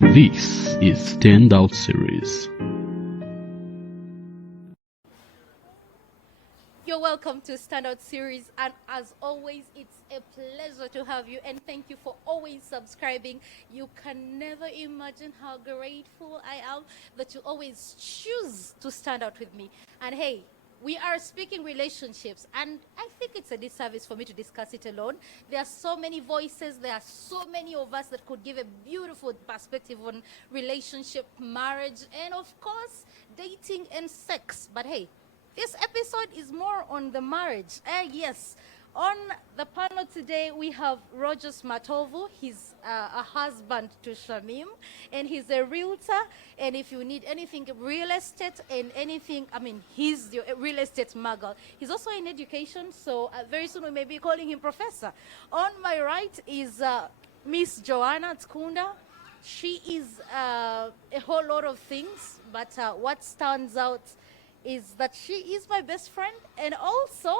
This is Standout Series. You're welcome to Standout Series, and as always, it's a pleasure to have you. And thank you for always subscribing. You can never imagine how grateful I am that you always choose to stand out with me. And hey, we are speaking relationships, and I think it's a disservice for me to discuss it alone. There are so many voices, there are so many of us that could give a beautiful perspective on relationship, marriage, and of course, dating and sex. But hey, this episode is more on the marriage. Yes. On the panel today, we have Rogers Matovu. He's a husband to Shamim, and he's a realtor. And if you need anything real estate and anything, he's your real estate muggle. He's also in education, so very soon we may be calling him professor. On my right is Miss Joanna Tkunda. She is a whole lot of things, but what stands out is that she is my best friend, and also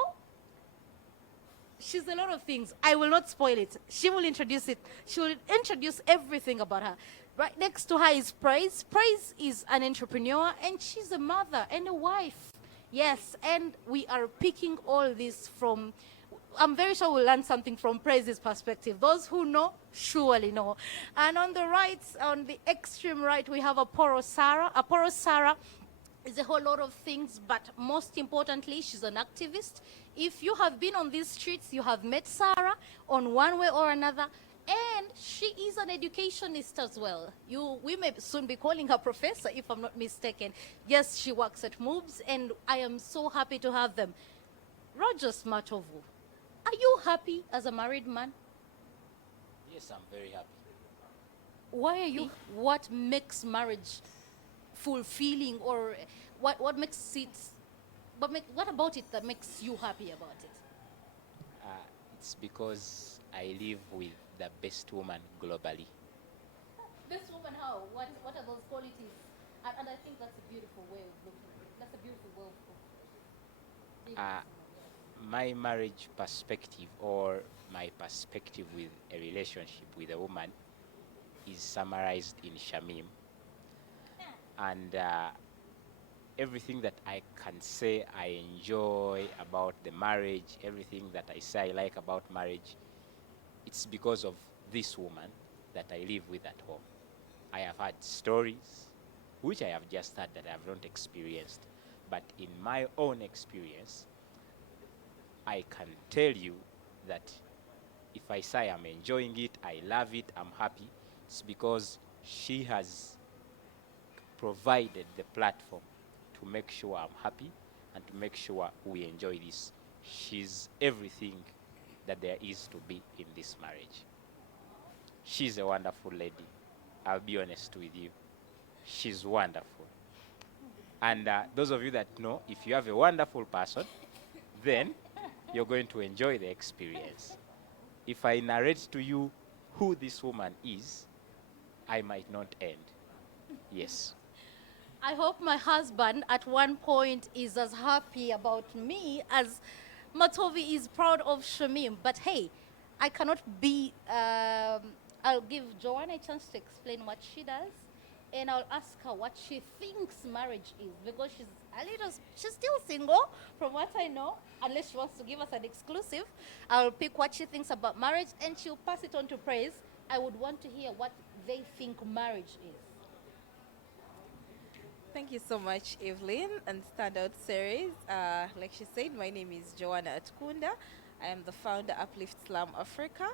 she's a lot of things. I will not spoil it. She will introduce it. She will introduce everything about her. Right next to her is Praise. Praise is an entrepreneur, and she's a mother and a wife. Yes, and we are picking all this from, I'm very sure we'll learn something from Praise's perspective. Those who know, surely know. And on the right, on the extreme right, we have Aporo Sarah. Aporo Sarah is a whole lot of things, but most importantly, she's an activist. If you have been on these streets, you have met Sarah on one way or another, and she is an educationist as well. We may soon be calling her professor, if I'm not mistaken. Yes, she works at MOVES, and I am so happy to have them. Rogers Matovu, are you happy as a married man? Yes, I'm very happy. Why are you? What makes marriage fulfilling, or what makes it, what about it that makes you happy about it? It's because I live with the best woman globally. Best woman, how? What are those qualities? And I think that's a beautiful way of looking at it. That's a beautiful way of being with Uh, someone. my marriage perspective, or my perspective with a relationship with a woman, is summarized in Shamim. And everything that I can say I enjoy about the marriage, everything that I say I like about marriage, it's because of this woman that I live with at home. I have had stories which I have just heard that I have not experienced. But in my own experience, I can tell you that if I say I'm enjoying it, I love it, I'm happy, it's because she has provided the platform to make sure I'm happy and to make sure we enjoy this. She's everything that there is to be in this marriage. She's a wonderful lady. I'll be honest with you. She's wonderful. And those of you that know, if you have a wonderful person, then you're going to enjoy the experience. If I narrate to you who this woman is, I might not end. Yes. I hope my husband at one point is as happy about me as Matovi is proud of Shamim. But hey, I cannot be. I'll give Joanna a chance to explain what she does, and I'll ask her what she thinks marriage is, because she's still single, from what I know, unless she wants to give us an exclusive. I'll pick what she thinks about marriage, and she'll pass it on to Praise. I would want to hear what they think marriage is. Thank you so much, Evelyn, and Standout Series. Like she said, my name is Joanna Atkunda. I am the founder Uplift Slam Africa.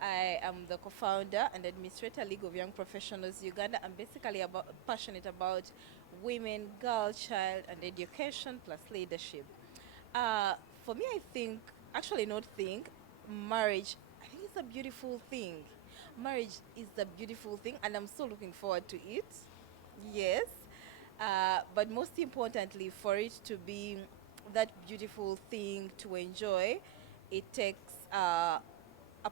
I am the co-founder and administrator League of Young Professionals Uganda. I'm basically passionate about women, girl, child, and education plus leadership. For me, I think, actually not think, marriage, I think it's a beautiful thing. Marriage is a beautiful thing, and I'm so looking forward to it. Yes. But most importantly, for it to be that beautiful thing to enjoy, it takes a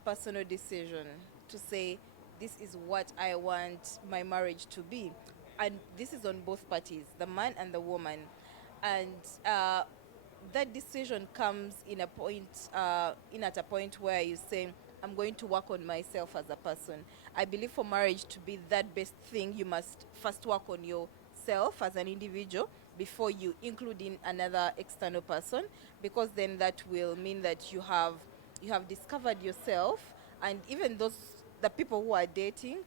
personal decision to say, this is what I want my marriage to be. And this is on both parties, the man and the woman. And that decision comes in at a point where you say, I'm going to work on myself as a person. I believe for marriage to be that best thing, you must first work on yourself as an individual before you include in another external person, because then that will mean that you have discovered yourself. And even the people who are dating,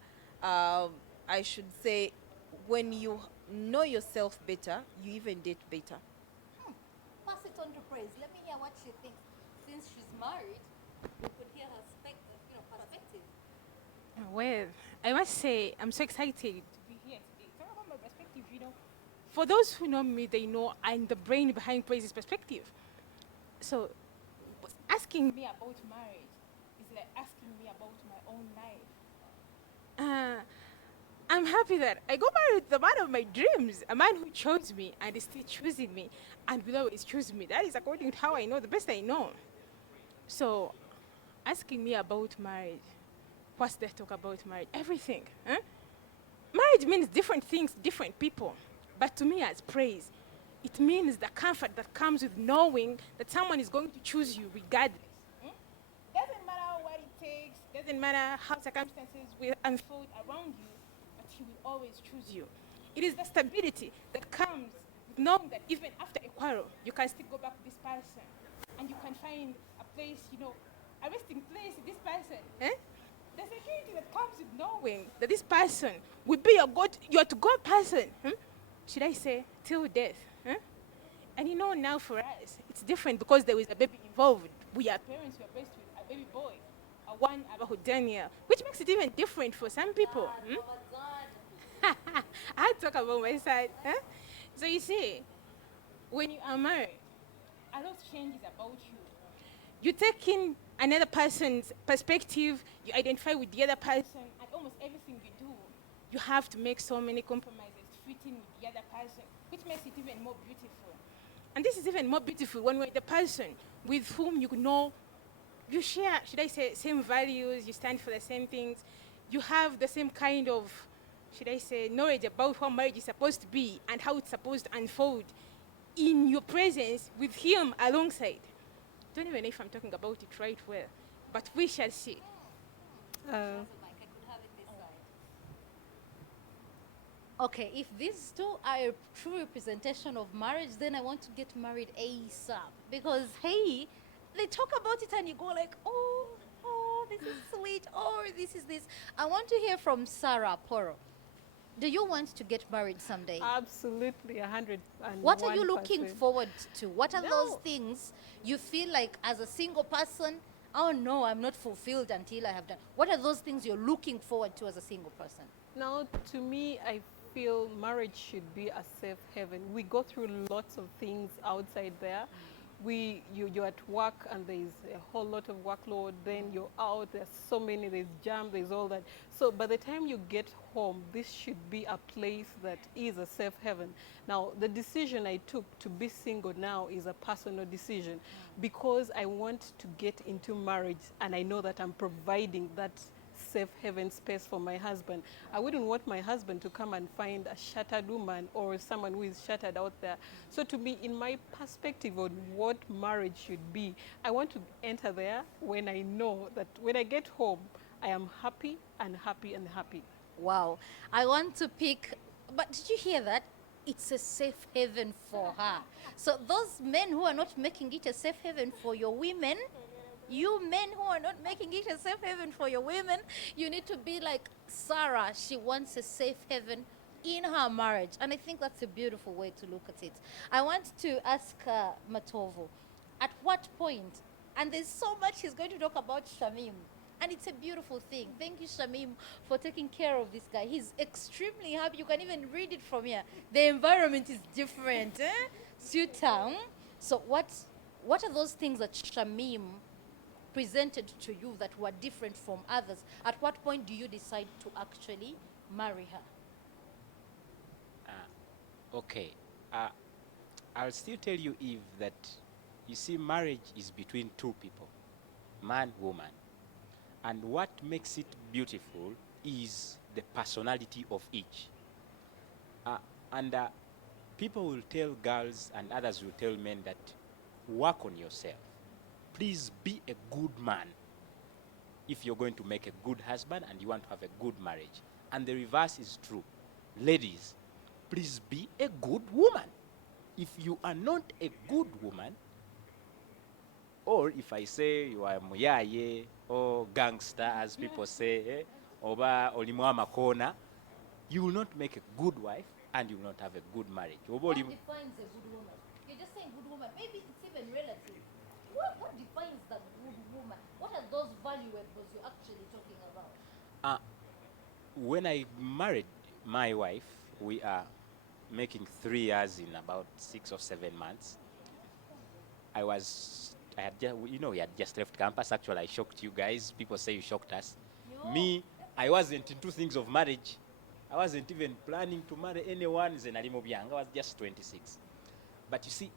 I should say, when you know yourself better, you even date better. Pass it on to Praise. Let me hear what she thinks. Since she's married, we could hear her perspective. Well, I must say, I'm so excited to be here today. Talk about my perspective, For those who know me, they know I'm the brain behind Praise's perspective. So, asking me about marriage is like asking me about my own life. I'm happy that I got married to the man of my dreams, a man who chose me and is still choosing me and will always choose me. That is according to how I know, the best I know. So, asking me about marriage, what's there to talk about marriage? Everything. Huh? Marriage means different things, different people. But to me, as Praise, it means the comfort that comes with knowing that someone is going to choose you regardless. Doesn't matter what it takes, doesn't matter how circumstances will unfold around you, but he will always choose you. It is the stability that comes with knowing that even after a quarrel, you can still go back to this person and you can find a place, a resting place in this person. The security that comes with knowing that this person will be your to-go person. Should I say, till death. And now for us, it's different because there is a baby involved. We are parents who are blessed with a baby boy, a one about Daniel, which makes it even different for some people. I talk about my side. So you see, when you are married, a lot changes about you. You take in another person's perspective, you identify with the other person, and almost everything you do, you have to make so many compromises to fit in with the other person, which makes it even more beautiful. And this is even more beautiful when you're the person with whom you share, should I say, same values, you stand for the same things, you have the same kind of, should I say, knowledge about how marriage is supposed to be and how it's supposed to unfold in your presence with him alongside. Don't even know if I'm talking about it right well, but we shall see. Okay, if these two are a true representation of marriage, then I want to get married ASAP. Because, hey, they talk about it and you go like, oh, this is sweet. Oh, this is this. I want to hear from Sarah Poro. Do you want to get married someday? Absolutely, 101%. What are you looking forward to? What are those No. things you feel like as a single person, oh no, I'm not fulfilled until I have done? What are those things you're looking forward to as a single person? Now, to me, I feel marriage should be a safe haven. We go through lots of things outside there. You're at work and there's a whole lot of workload, then you're out, there's so many, there's jam, there's all that. So by the time you get home, this should be a place that is a safe haven. Now, the decision I took to be single now is a personal decision because I want to get into marriage and I know that I'm providing that safe haven space for my husband. I wouldn't want my husband to come and find a shattered woman or someone who is shattered out there. So to me, in my perspective on what marriage should be, I want to enter there when I know that when I get home, I am happy and happy and happy. Wow. I want to pick, but did you hear that? It's a safe haven for her. So those men who are not making it a safe haven for your women, you men who are not making it a safe haven for your women, you need to be like Sarah. She wants a safe haven in her marriage. And I think that's a beautiful way to look at it. I want to ask Matovo, at what point, and there's so much he's going to talk about Shamim, and it's a beautiful thing. Thank you, Shamim, for taking care of this guy. He's extremely happy. You can even read it from here. The environment is different. Sutam. So what are those things that Shamim presented to you that were different from others? At what point do you decide to actually marry her? Okay. I'll still tell you, Eve, that you see, marriage is between two people, man, woman. And what makes it beautiful is the personality of each. And people will tell girls and others will tell men that work on yourself. Please be a good man. if you're going to make a good husband and you want to have a good marriage. And the reverse is true. Ladies, please be a good woman. If you are not a good woman, or if I say you are muyaye or gangster, as people say, oba olimu amakona, you will not make a good wife and you will not have a good marriage. What defines a good woman? You're just saying good woman. Maybe it's even relative. What defines the good woman? What are those valuables you're actually talking about? When I married my wife, we are making 3 years in about 6 or 7 months. I had just, we had just left campus. Actually, I shocked you guys. People say you shocked us. No. Me, I wasn't into things of marriage. I wasn't even planning to marry anyone. I was just 26. But you see,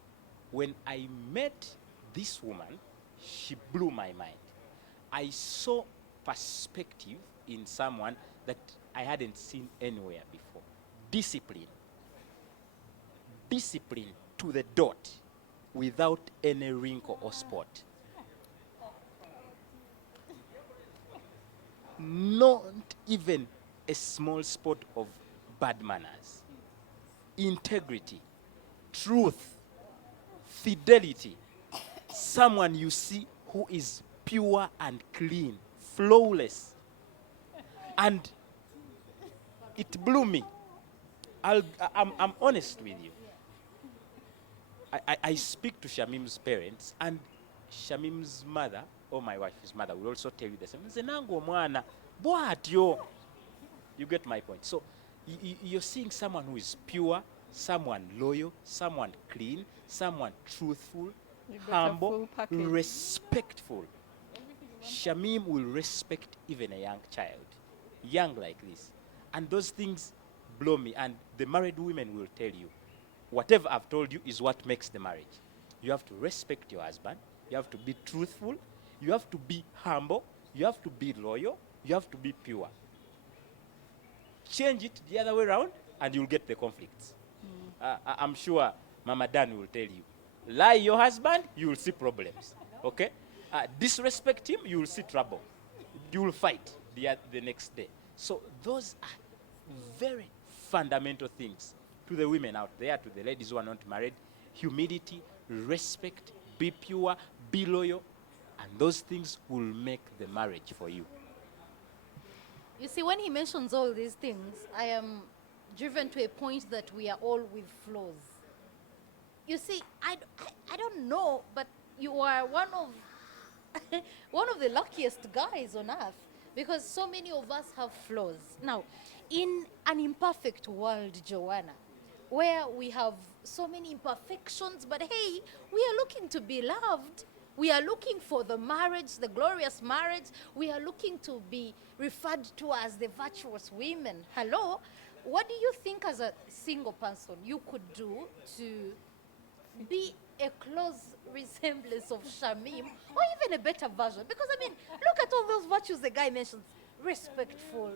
when I met this woman, she blew my mind. I saw perspective in someone that I hadn't seen anywhere before. Discipline. Discipline to the dot, without any wrinkle or spot. Not even a small spot of bad manners. Integrity, truth, fidelity. Someone you see who is pure and clean, flawless. And it blew me. I'm honest with you. I speak to Shamim's parents, and Shamim's mother, or my wife's mother, will also tell you the same. Zenango mwana, bwatyo. You get my point. So you're seeing someone who is pure, someone loyal, someone clean, someone truthful, You got a humble, full package. respectful. Shamim will respect even a young child, young like this. And those things blow me. And the married women will tell you, whatever I've told you is what makes the marriage. You have to respect your husband. You have to be truthful. You have to be humble. You have to be loyal. You have to be pure. Change it the other way around, and you'll get the conflicts. I'm sure Mama Dan will tell you. Lie your husband, you will see problems. Okay? Disrespect him, you will see trouble. You will fight the next day. So those are very fundamental things to the women out there, to the ladies who are not married. Humility, respect, be pure, be loyal, and those things will make the marriage for you. You see, when he mentions all these things, I am driven to a point that we are all with flaws. You see, I don't know, but you are one of one of the luckiest guys on earth, because so many of us have flaws. Now, in an imperfect world, Joanna, where we have so many imperfections, but hey, we are looking to be loved. We are looking for the marriage, the glorious marriage. We are looking to be referred to as the virtuous women. Hello? What do you think as a single person you could do to be a close resemblance of Shamim, or even a better version? Because I mean, look at all those virtues the guy mentions. Respectful.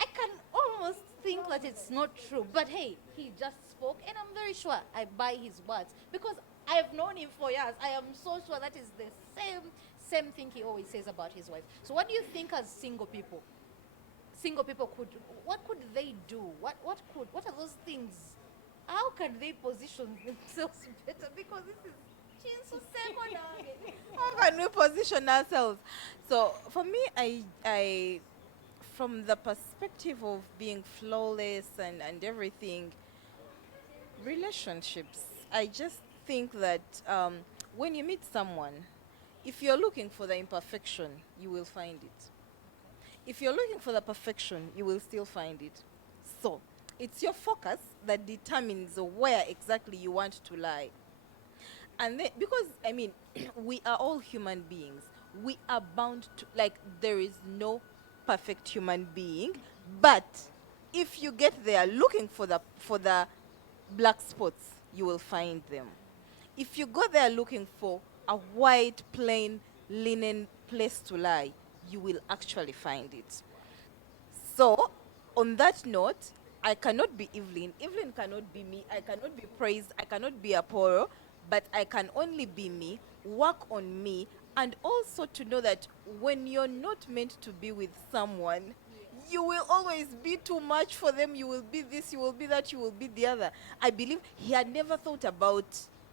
I can almost think that it's not true. But hey, he just spoke, and I'm very sure I buy his words, because I have known him for years. I am so sure that is the same thing he always says about his wife. So what do you think as single people? Single people what could they do? What are those things? How can they position themselves better? Because this is chinsu second. How can we position ourselves? So for me, I from the perspective of being flawless and everything, relationships, I just think that when you meet someone, if you're looking for the imperfection, you will find it. If you're looking for the perfection, you will still find it. So it's your focus that determines where exactly you want to lie. And then, because I mean, we are all human beings. We are bound to, like, there is no perfect human being. But if you get there looking for the black spots, you will find them. If you go there looking for a white, plain, linen place to lie, you will actually find it. So, on that note, I cannot be Evelyn. Evelyn cannot be me. I cannot be praised. I cannot be Apollo. But I can only be me, work on me, And also to know that when you're not meant to be with someone, you will always be too much for them. You will be this, you will be that, you will be the other. I believe he had never thought about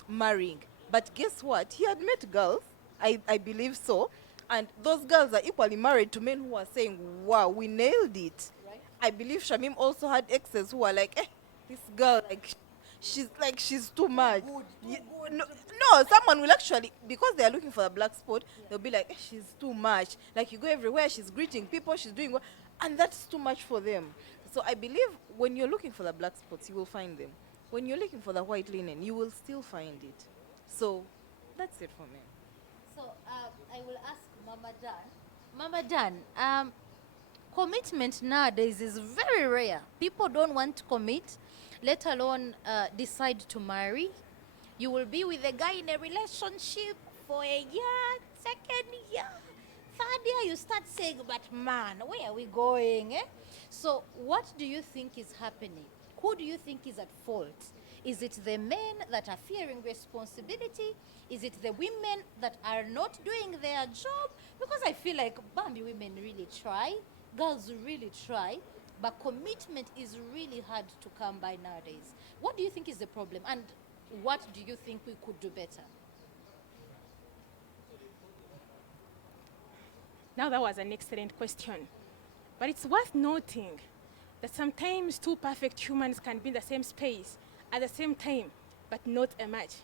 marrying. But guess what? He had met girls. I believe so. And those girls are equally married to men who are saying, wow, we nailed it. Right. I believe Shamim also had exes who are like, this girl, she's too much. Ye- no, no, someone will actually, because they are looking for a black spot, they'll be like, she's too much. Like, you go everywhere, she's greeting people, she's doing what, and that's too much for them. So I believe when you're looking for the black spots, you will find them. When you're looking for the white linen, you will still find it. So that's it for me. So I will ask Mama Dan. Mama Dan, commitment nowadays is very rare. People don't want to commit, let alone decide to marry. You will be with a guy in a relationship for a year, second year, third year, you start saying, but man, where are we going? Eh? So, what do you think is happening? Who do you think is at fault? Is it the men that are fearing responsibility? Is it the women that are not doing their job? Because I feel like Bambi women really try, girls really try, but commitment is really hard to come by nowadays. What do you think is the problem? And what do you think we could do better? Now that was an excellent question. But it's worth noting that sometimes two perfect humans can be in the same space at the same time, but not a match.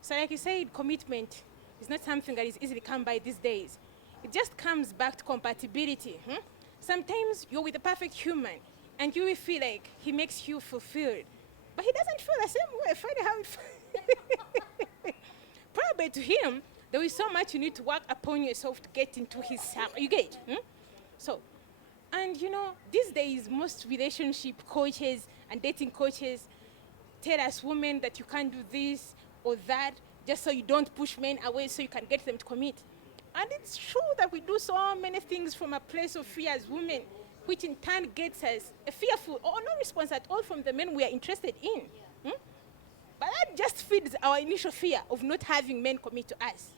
So like you said, commitment is not something that is easily come by these days. It just comes back to compatibility. Sometimes you're with a perfect human and you will feel like he makes you fulfilled, but he doesn't feel the same way. Funny how it probably to him, there is so much you need to work upon yourself to get into his circle. You get? So, and you know, these days, most relationship coaches and dating coaches tell us women that you can't do this or that just so you don't push men away so you can get them to commit. And it's true that we do so many things from a place of fear as women, which in turn gets us a fearful or no response at all from the men we are interested in. But that just feeds our initial fear of not having men commit to us.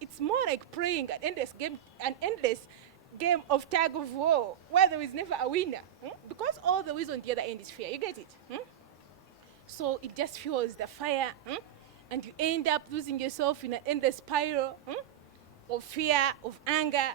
It's more like playing an endless game of tag of war, where there is never a winner. Because all there is on the other end is fear. You get it? So it just fuels the fire, and you end up losing yourself in an endless spiral of fear, of anger,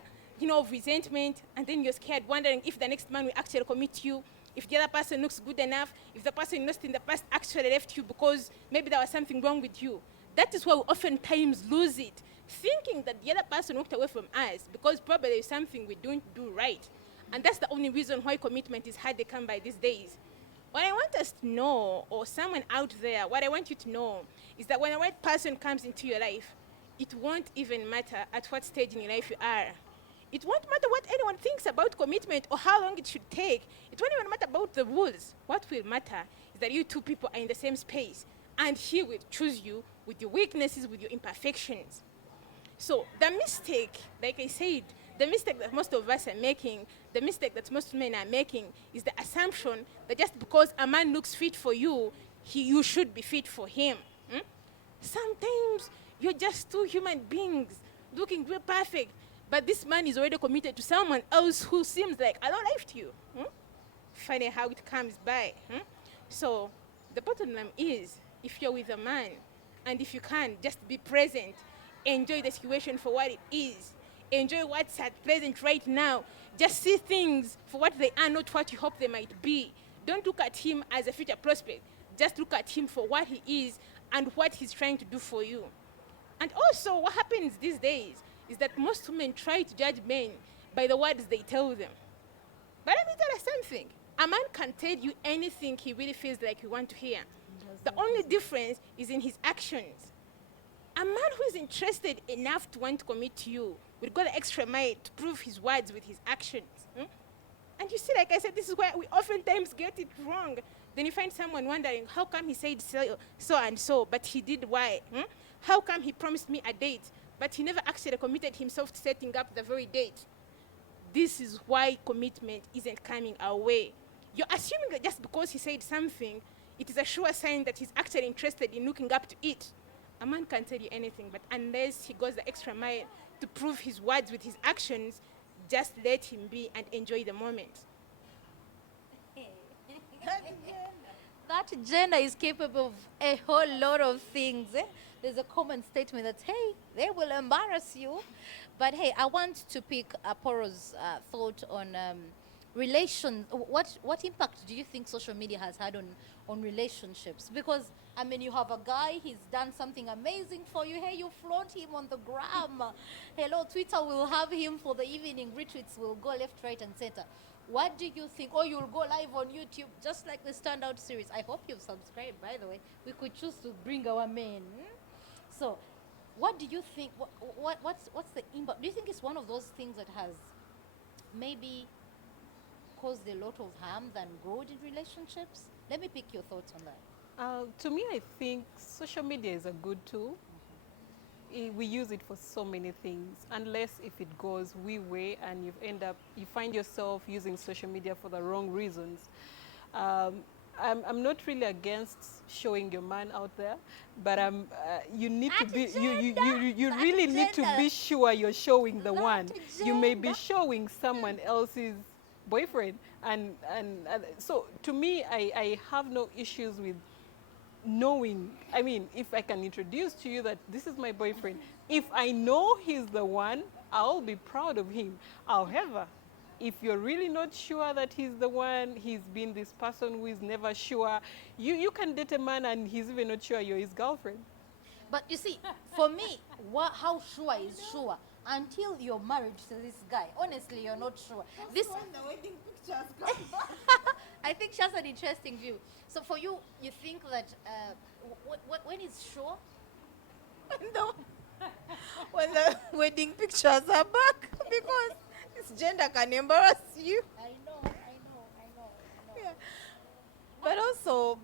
of resentment, and then you're scared, wondering if the next man will actually commit to you, if the other person looks good enough, if the person you lost in the past actually left you because maybe there was something wrong with you. That is why we oftentimes lose it, thinking that the other person walked away from us because probably there's something we don't do right. And that's the only reason why commitment is hard to come by these days. What I want us to know, or someone out there, what I want you to know, is that when a right person comes into your life, it won't even matter at what stage in your life you are. It won't matter what anyone thinks about commitment or how long it should take. It won't even matter about the rules. What will matter is that you two people are in the same space, and he will choose you with your weaknesses, with your imperfections. So the mistake, like I said, the mistake that most of us are making, the mistake that most men are making, is the assumption that just because a man looks fit for you, you should be fit for him. Sometimes you're just two human beings looking real perfect, but this man is already committed to someone else who seems like a low life to you. Funny how it comes by. So the bottom line is, if you're with a man, and if you can, just be present, enjoy the situation for what it is, enjoy what's at present right now. Just see things for what they are, not what you hope they might be. Don't look at him as a future prospect. Just look at him for what he is and what he's trying to do for you. And also, what happens these days is that most women try to judge men by the words they tell them. But let me tell you something. A man can tell you anything he really feels like you want to hear. The only difference is in his actions. A man who is interested enough to want to commit to you will go the extra mile to prove his words with his actions. And you see, like I said, this is where we oftentimes get it wrong. Then you find someone wondering, how come he said so and so, but he did why? How come he promised me a date, but he never actually committed himself to setting up the very date? This is why commitment isn't coming our way. You're assuming that just because he said something, it is a sure sign that he's actually interested in looking up to it. A man can tell you anything, but unless he goes the extra mile to prove his words with his actions, just let him be and enjoy the moment. That gender is capable of a whole lot of things. Eh? There's a common statement that, hey, they will embarrass you. But hey, I want to pick Aporo's thought on what impact do you think social media has had on relationships? Because, I mean, you have a guy, he's done something amazing for you. Hey, you flaunt him on the gram. Hello, Twitter will have him for the evening. Retweets will go left, right, and center. What do you think? Or you'll go live on YouTube, just like the Standout series. I hope you've subscribed, by the way. We could choose to bring our men. So, what do you think? What's the impact? Do you think it's one of those things that has maybe caused a lot of harm than good in relationships? Let me pick your thoughts on that. To me, I think social media is a good tool. We use it for so many things, unless if it goes we way and you find yourself using social media for the wrong reasons. I'm not really against showing your man out there, but you need to be you really need to be sure you're showing the one. You may be showing someone else's boyfriend, and so to me, I have no issues with knowing. I mean, if I can introduce to you that this is my boyfriend, if I know he's the one, I'll be proud of him. However, if you're really not sure that he's the one, he's been this person who is never sure, you can date a man and he's even not sure you're his girlfriend. But you see, for me, how sure is sure? Until you're married to this guy, honestly, you're not sure. This the wedding pictures come back. I think she has an interesting view. So for you, you think that when it's sure, No. When the wedding pictures are back, because this gender can embarrass you. I know. Yeah. But also,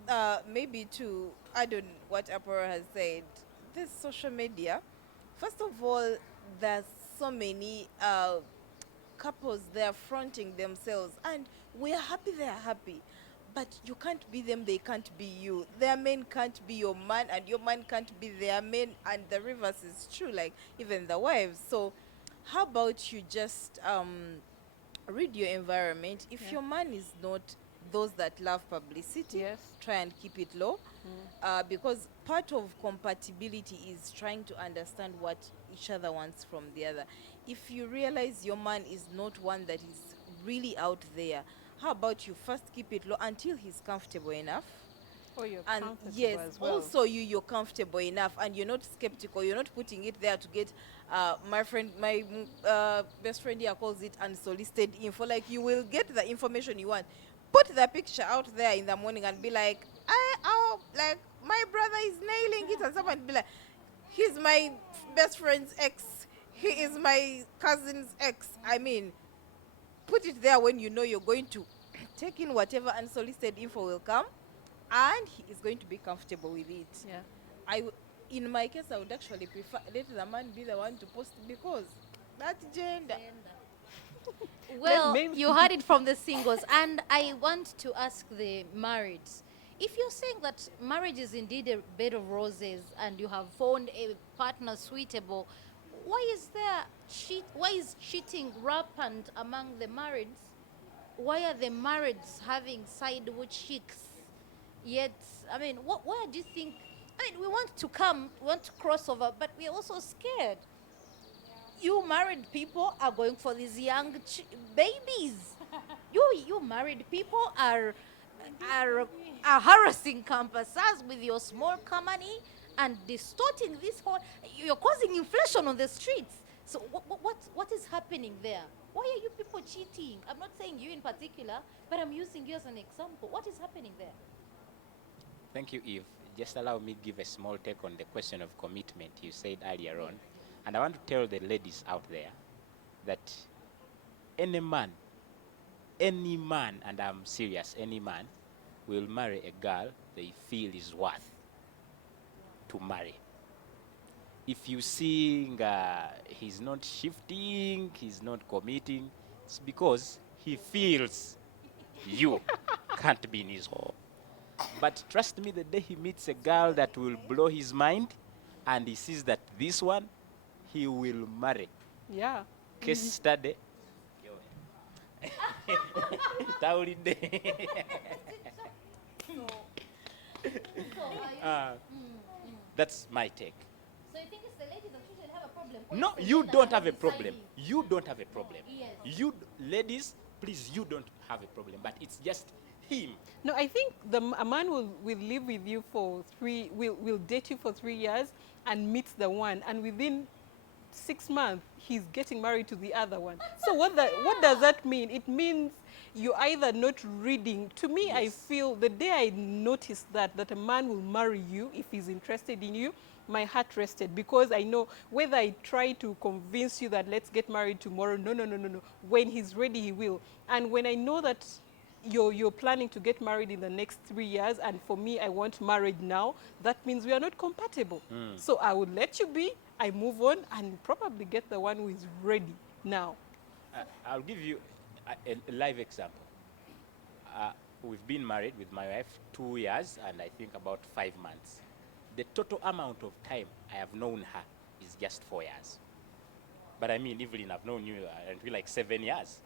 maybe to add on what Apora has said, this social media, first of all, there's so many couples there fronting themselves, and we're happy they're happy. But you can't be them, they can't be you. Their men can't be your man, and your man can't be their men, and the reverse is true, like even the wives. So, how about you just read your environment? If your man is not those that love publicity, Yes. try and keep it low. Because part of compatibility is trying to understand what each other wants from the other. If you realize your man is not one that is really out there, how about you first keep it low until he's comfortable enough? Or you're And comfortable yes, as well. also you're comfortable enough, and you're not skeptical. You're not putting it there to get my best friend here calls it unsolicited info. Like, you will get the information you want. Put the picture out there in the morning and be like, like my brother is nailing it, and someone be like, he's my best friend's ex. He is my cousin's ex. I mean, put it there when you know you're going to take in whatever unsolicited info will come, and he is going to be comfortable with it. Yeah. In my case, I would actually prefer let the man be the one to post, because that gender. well, maybe- you heard it from the singles, and I want to ask the marrieds. If you're saying that marriage is indeed a bed of roses and you have found a partner suitable, why is cheating rampant among the marrieds? Why are the marrieds having sideward chicks? Yet, I mean, where do you think? I mean, we want to cross over, but we're also scared. You married people are going for these young babies. You married people are harassing campuses with your small company and distorting this whole. You're causing inflation on the streets. So what is happening there? Why are you people cheating? I'm not saying you in particular, but I'm using you as an example. What is happening there? Thank you, Eve. Just allow me to give a small take on the question of commitment you said earlier on. And I want to tell the ladies out there that any man, and I'm serious, any man will marry a girl they feel is worth to marry. If you see he's not shifting, he's not committing, it's because he feels you can't be in his home. But trust me, the day he meets a girl that will blow his mind, and he sees that this one he will marry. Yeah. Case study. Tawulidde. So, That's my take. so you think it's the ladies that shouldn't have a problem? Or No, it's the you men that don't are have a problem. deciding? You don't have a problem. Yes. You ladies, please, you don't have a problem. But it's just him. No, I think a man will live with you for will date you for 3 years and meet the one, and within 6 months he's getting married to the other one. So what does that mean? It means you're either not reading. To me, I Yes. feel the day I noticed that a man will marry you if he's interested in you, my heart rested, because I know whether I try to convince you that let's get married tomorrow, no. When he's ready, he will. And when I know that you're planning to get married in the next 3 years, and for me, I want marriage now, that means we are not compatible. So I would let you be, I move on, and probably get the one who is ready now. I'll give you a live example. We've been married with my wife 2 years and I think about 5 months. The total amount of time I have known her is just 4 years. But I mean, Evelyn, I've known you until like 7 years.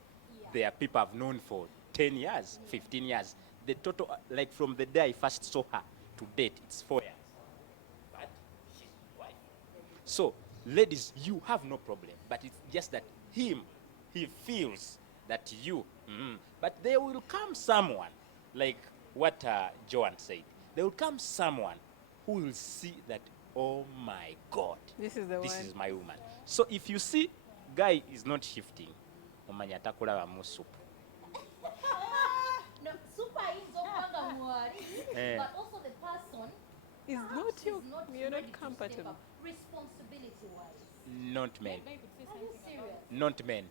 There are people I've known for 10 years, 15 years. The total, like from the day I first saw her to date, it's 4 years. But she's my wife. So, ladies, you have no problem. But it's just that he feels that you, but there will come someone, like what Joan said, there will come someone who will see that, oh my God, This is the this one. is my woman. So if you see guy is not shifting, omanya takulaba mu soup. No, super is okubanga mwali, but also the person Is perhaps not is you. not You're ready not to step compatible. up responsibility-wise. Not men. Are you serious? Not men.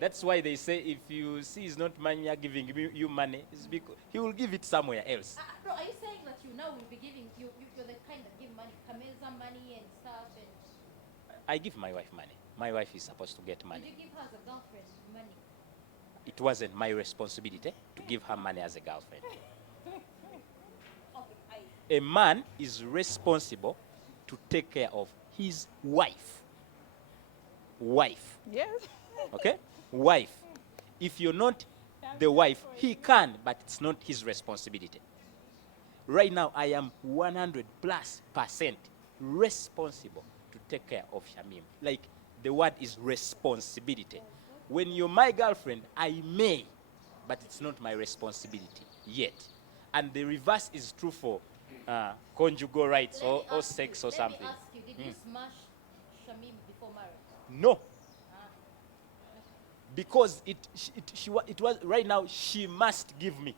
That's why they say if you see he's not mania giving you money, it's because he will give it somewhere else. No, are you saying that you now will be giving, you're the kind that give money, Kameza money and stuff, and I give my wife money. My wife is supposed to get did money. you give her as a girlfriend money? It wasn't my responsibility to give her money as a girlfriend. A man is responsible to take care of his wife. Wife, Yes. okay? Wife. If you're not the wife, he can, but it's not his responsibility. Right now, I am 100+% responsible to take care of Shamim. Like, the word is responsibility. When you're my girlfriend, I may, but it's not my responsibility yet. And the reverse is true for conjugal rights Let me or ask sex you, or something. Let me ask you, did you smash Shamim before marriage? No. Because it was right now, she must give me.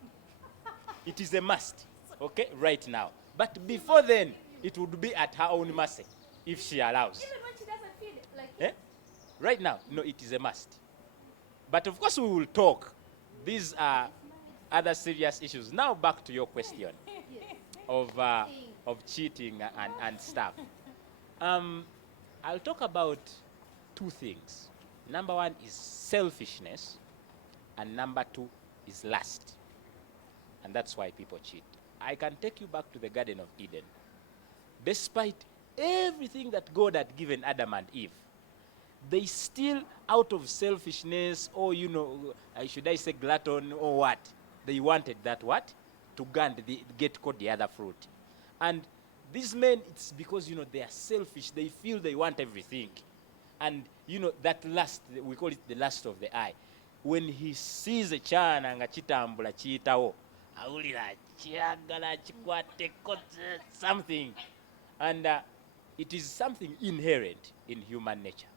It is a must, okay, right now. But before then, it would be at her own mercy, if she allows. Even when she doesn't feel it, like Eh? Right now, no, it is a must. But of course, we will talk. These are other serious issues. Now, back to your question of cheating and stuff. I'll talk about two things. Number one is selfishness, and number two is lust. And that's why people cheat. I can take you back to the Garden of Eden. Despite everything that God had given Adam and Eve, they still, out of selfishness, or should I say glutton or what, they wanted that what? To get caught the other fruit. And these men, it's because, they are selfish. They feel they want everything. And, that lust, we call it the lust of the eye. When he sees a chana nga chitambula chiyitawo, awulira chiyagala chikwateko something. And it is something inherent in human nature.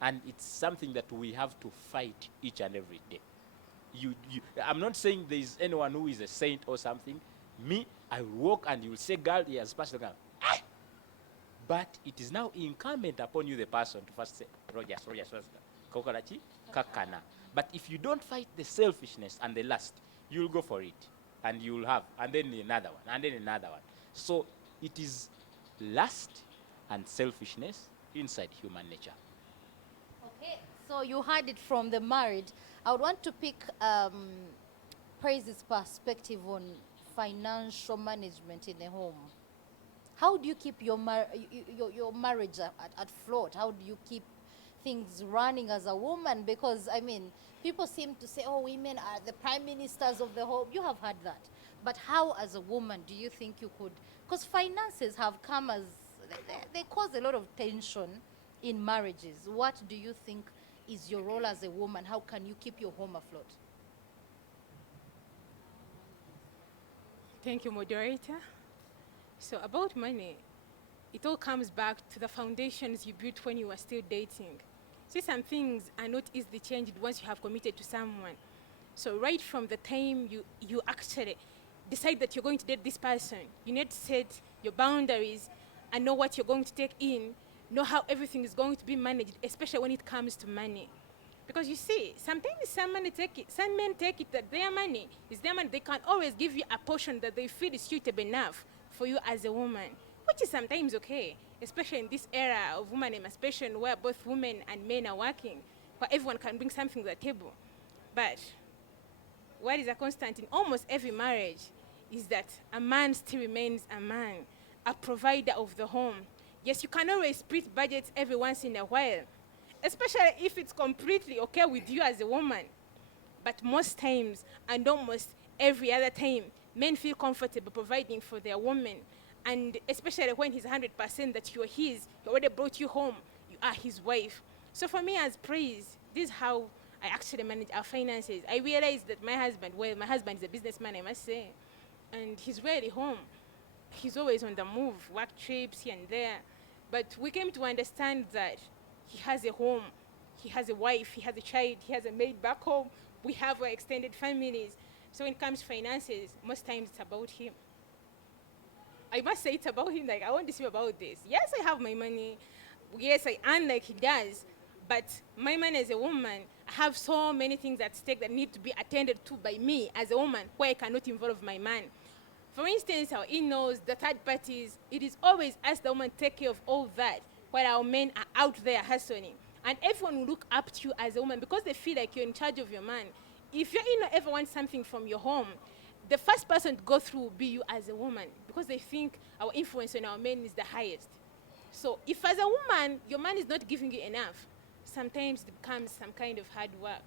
And it's something that we have to fight each and every day. I'm not saying there is anyone who is a saint or something. Me, I will walk and you will say, girl, he has passed the gun. But it is now incumbent upon you, the person, to first say, Rogers, Kokarachi, Kakana. But if you don't fight the selfishness and the lust, you'll go for it. And you'll have, and then another one, and then another one. So it is lust and selfishness inside human nature. Okay, so you heard it from the married. I would want to pick Praise's perspective on financial management in the home. How do you keep your marriage at float? How do you keep things running as a woman? Because I mean, people seem to say, "Oh, women are the prime ministers of the home." You have heard that, but how, as a woman, do you think you could? Because finances have come as they cause a lot of tension in marriages. What do you think is your role as a woman? How can you keep your home afloat? Thank you, moderator. So about money, it all comes back to the foundations you built when you were still dating. See, some things are not easily changed once you have committed to someone. So right from the time you actually decide that you're going to date this person, you need to set your boundaries and know what you're going to take in, know how everything is going to be managed, especially when it comes to money. Because you see, sometimes some men take it that their money is their money. They can't always give you a portion that they feel is suitable enough for you as a woman, which is sometimes okay, especially in this era of woman emancipation where both women and men are working, where everyone can bring something to the table. But what is a constant in almost every marriage is that a man still remains a man, a provider of the home. Yes, you can always split budgets every once in a while, especially if it's completely okay with you as a woman. But most times, and almost every other time, men feel comfortable providing for their woman. And especially when he's 100% that you're his, he already brought you home, you are his wife. So for me as praise, this is how I actually manage our finances. I realized that my husband is a businessman, I must say, and he's rarely home. He's always on the move, work trips here and there. But we came to understand that he has a home, he has a wife, he has a child, he has a maid back home. We have our extended families. So when it comes to finances, most times it's about him. I must say it's about him. Like, I want to see about this. Yes, I have my money. Yes, I earn like he does. But my money as a woman, I have so many things at stake that need to be attended to by me as a woman where I cannot involve my man. For instance, our in-laws, the third parties, it is always us the woman take care of all that while our men are out there hustling. And everyone will look up to you as a woman because they feel like you're in charge of your man. If your in-law ever wants something from your home, the first person to go through will be you as a woman because they think our influence on our men is the highest. So if as a woman, your man is not giving you enough, sometimes it becomes some kind of hard work.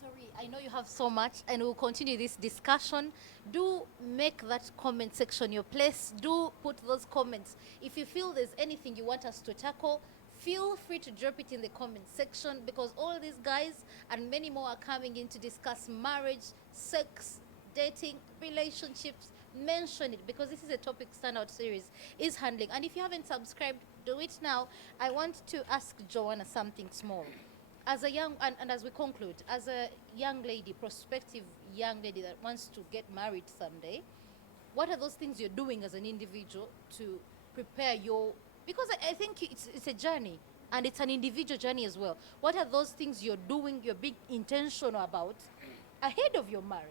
Sorry, I know you have so much, and we'll continue this discussion. Do make that comment section your place. Do put those comments. If you feel there's anything you want us to tackle, feel free to drop it in the comment section because all these guys and many more are coming in to discuss marriage, sex, dating, relationships. Mention it because this is a topic standout series is handling. And if you haven't subscribed, do it now. I want to ask Joanna something small as a young and as we conclude, as a young lady, prospective young lady that wants to get married someday, what are those things you're doing as an individual to prepare your, because I think it's a journey and it's an individual journey as well. What are those things you're doing, you're being intentional about ahead of your marriage?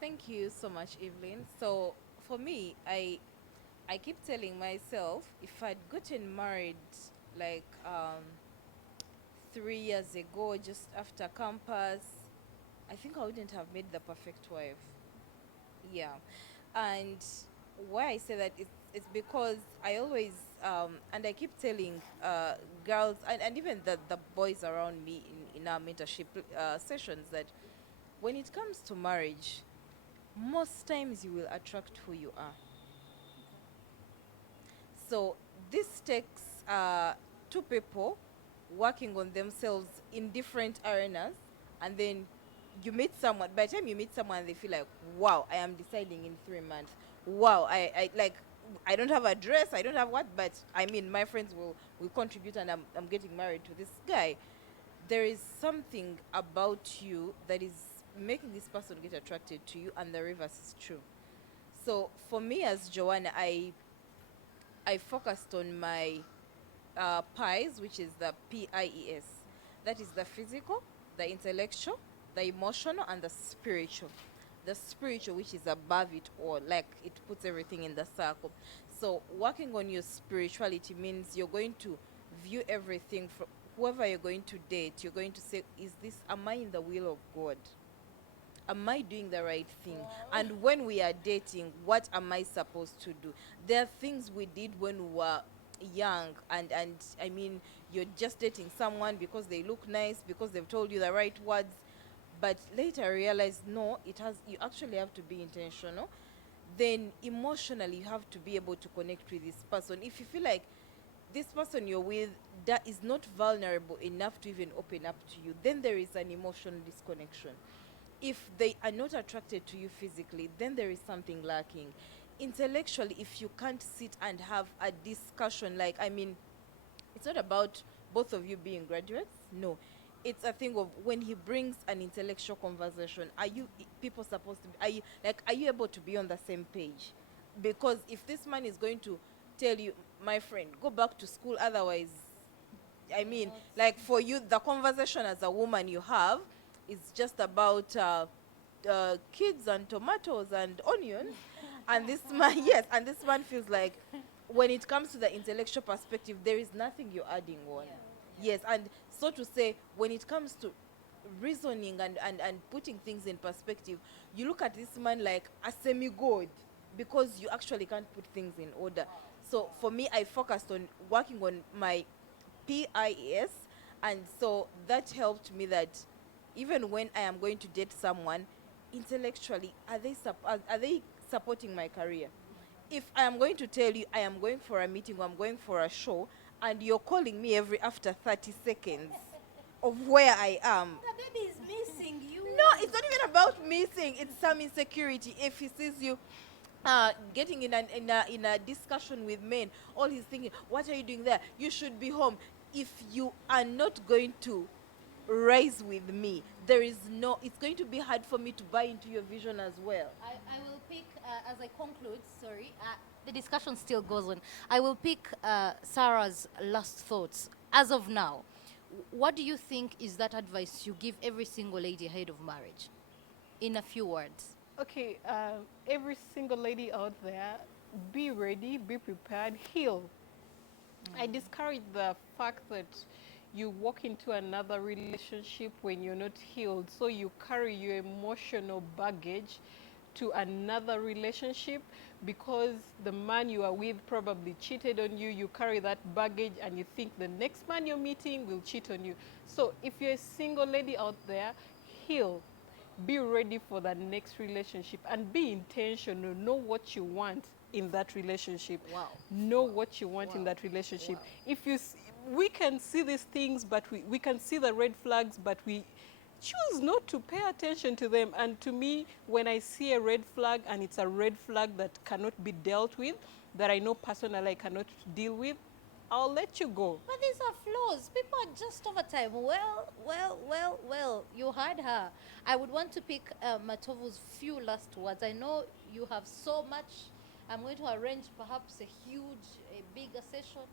Thank you so much, Evelyn. So for me, I keep telling myself if I'd gotten married like 3 years ago, just after campus, I think I wouldn't have made the perfect wife. Yeah. And why I say that it's because I always and I keep telling girls and even the boys around me in our mentorship sessions that when it comes to marriage, most times you will attract who you are. So this takes two people working on themselves in different arenas, and then you meet someone. By the time you meet someone, they feel like, wow, I am deciding in 3 months. Wow, I like, I don't have a dress, I don't have what, but I mean, my friends will contribute, and I'm getting married to this guy. There is something about you that is making this person get attracted to you, and the reverse is true. So for me as Joanna, I focused on my pies, which is the PIES. That is the physical, the intellectual, the emotional, and the spiritual. The spiritual, which is above it all, like it puts everything in the circle. So working on your spirituality means you're going to view everything from whoever you're going to date. You're going to say, is this, am I in the will of God? am I doing the right thing? And when we are dating, what am I supposed to do? There are things we did when we were young, and I mean, you're just dating someone because they look nice, because they've told you the right words, but later I realized, no, you actually have to be intentional. Then emotionally you have to be able to connect with this person. If you feel like this person you're with that is not vulnerable enough to even open up to you, then there is an emotional disconnection. If they are not attracted to you physically, then there is something lacking. Intellectually, if you can't sit and have a discussion, like, I mean, it's not about both of you being graduates. No, it's a thing of when he brings an intellectual conversation, are you people supposed to be, are you able to be on the same page? Because if this man is going to tell you, my friend, go back to school, otherwise, I mean, like, for you, the conversation as a woman you have is just about kids and tomatoes and onions. And this man, yes, and this man feels like when it comes to the intellectual perspective, there is nothing you're adding on. Yes, and so to say, when it comes to reasoning and putting things in perspective, you look at this man like a semi-god because you actually can't put things in order. So for me, I focused on working on my PIES, and so that helped me that even when I am going to date someone, intellectually, are they supporting my career? If I am going to tell you I am going for a meeting or I'm going for a show, and you're calling me every after 30 seconds of where I am. The baby is missing you. No, it's not even about missing. It's some insecurity. If he sees you getting in a discussion with men, all he's thinking, what are you doing there? You should be home. If you are not going to rise with me, there is no, it's going to be hard for me to buy into your vision as well. I will pick, as I conclude, sorry, the discussion still goes on. I will pick Sarah's last thoughts. As of now, what do you think is that advice you give every single lady ahead of marriage? In a few words. Okay, every single lady out there, be ready, be prepared, heal. I discourage the fact that you walk into another relationship when you're not healed. So you carry your emotional baggage to another relationship because the man you are with probably cheated on you. You carry that baggage and you think the next man you're meeting will cheat on you. So if you're a single lady out there, heal. Be ready for that next relationship and be intentional. Know what you want in that relationship. Wow. Know what you want in that relationship. If you we can see these things, but we can see the red flags, but we choose not to pay attention to them. And to me, when I see a red flag and it's a red flag that cannot be dealt with, that I know personally I cannot deal with, I'll let you go. But these are flaws. People adjust over time. Well. You heard her. I would want to pick Matovu's few last words. I know you have so much. I'm going to arrange perhaps a bigger session.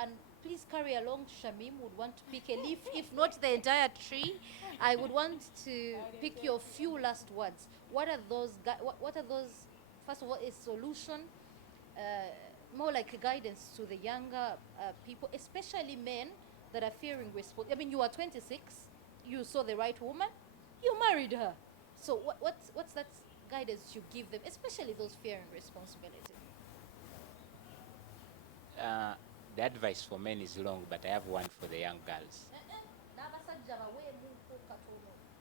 And please carry along. Shamim would want to pick a leaf, if not the entire tree. I would want to pick your few last words. What are those? What are those? First of all, a solution. More like a guidance to the younger people, especially men that are fearing responsibility. I mean, you are 26, you saw the right woman, you married her. So what's that guidance you give them, especially those fearing responsibility? The advice for men is long, but I have one for the young girls.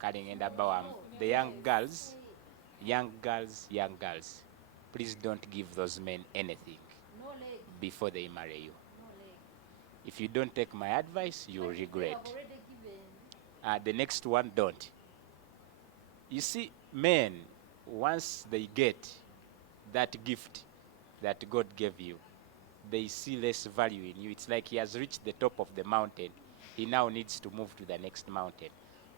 Kalingenda Bawam. The young girls, please don't give those men anything No leg, before they marry you. no leg. If you don't take my advice, you will But if they regret. have already given. The next one, don't. You see, men, once they get that gift that God gave you, they see less value in you. It's like he has reached the top of the mountain. He now needs to move to the next mountain.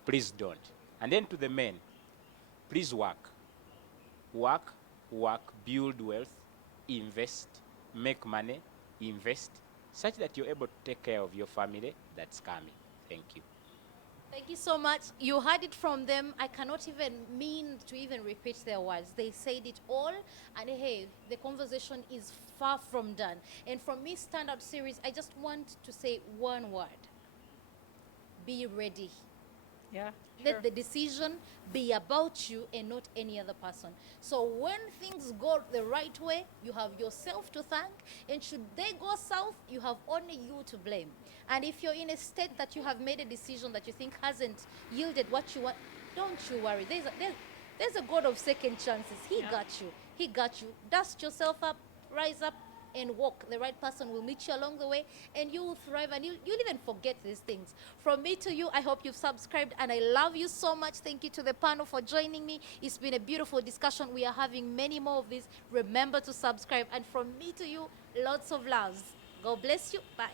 Please don't. And then to the men, please work. Work, build wealth, invest, make money, invest, such that you're able to take care of your family that's coming. Thank you. Thank you so much. You heard it from them. I cannot even mean to even repeat their words. They said it all. And hey, the conversation is far from done. And from me, Standout Series, I just want to say one word. Be ready. Yeah. Sure. Let the decision be about you and not any other person. So when things go the right way, you have yourself to thank. And should they go south, you have only you to blame. And if you're in a state that you have made a decision that you think hasn't yielded what you want, don't you worry. There's a God of second chances. He Yeah. got you. He got you. Dust yourself up, rise up, and walk. The right person will meet you along the way, and you will thrive, and you'll even forget these things. From me to you, I hope you've subscribed, and I love you so much. Thank you to the panel for joining me. It's been a beautiful discussion. We are having many more of these. Remember to subscribe, and from me to you, lots of loves. God bless you. Bye.